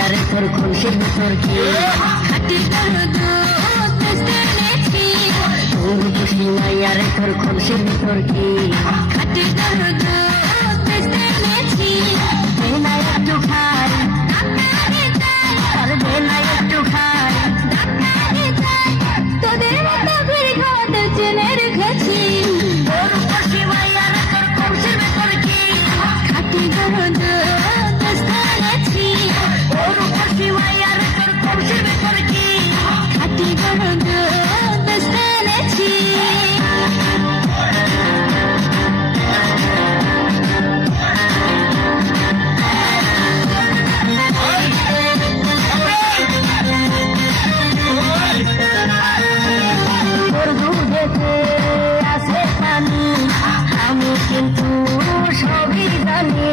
মাইয়ারে তোর খুলসির ভিতর কি খাটি তোর খুশি মাইয়ারে তোর খুলসির ভিতর কি খাটি না একটু খাই আর দে না একটু খাই তোদের মতো ভিড় খাওয়াতে চেনে রেখেছি তোর খুশি মাইয়ারে তোর খুলসির ভিতর কি খাটি গরুদ এনেছি তোর খুশি মাইয়ারে তোর খুলসির ভিতর কি খাটি গরুদ এনেছি তোর দুধেতে আছে পানি আমি কিন্তু সবই জানি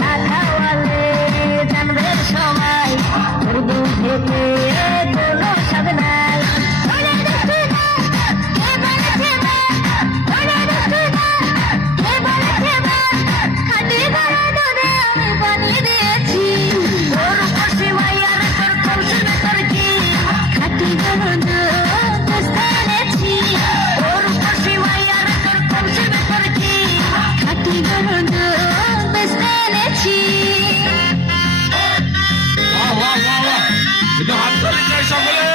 না খাওয়ালে জানবে সবাই তোর দুধেতে কোনো স্বাদ নাই খাটি গরুদ আমি বানিয়ে দিয়েছি তোর খুশি মাইয়ারে তোর খুলসির ভিতর কি খাটি গরুদ এনেছি তোর খুশি মাইয়ারে তোর খুলসির ভিতর কি খাটি গরুদ এনেছি বাহ বাহ বাহ বাহ এটা হাত তালি চাই সকলে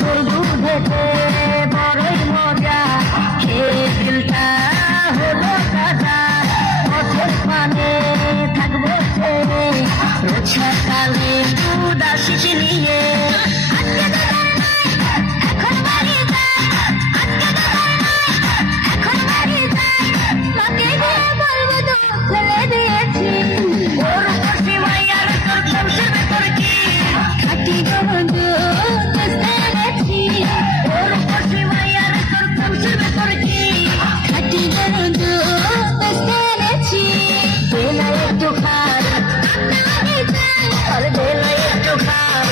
তোর দুধেতে বড়ই মজা খেয়ে দিলটা হলো কাজা পথের পানে থাকবো ছেড়ে রোজ সকালে দুধ আসিস নিয়ে এখন বাড়ি যাই এখন বাড়ি যাই মাকে গিয়ে বলবো তো ফেলে দিয়েছি তোর খুশি মাইয়ারে তোর খুলসির ভিতর কি খাটি গরুদ এনেছি তোর খুশি মাইয়ারে তোর খুলসির ভিতর কি খাটি গরুদ এনেছি দে না একটু খাই আর দে না একটু খাই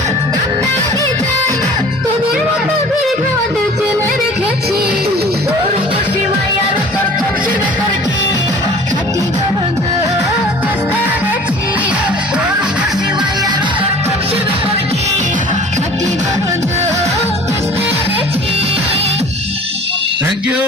তোদের মতো ভিড় খাওয়াতে চেনে রেখেছি তোর খুশি মাইয়ারে তোর খুলসির ভিতর কি খাটি গরুদ এনেছি তোর খুশি মাইয়ারে তোর খুলসির ভিতর কি খাটি গরুদ এনেছি থ্যাংক ইউ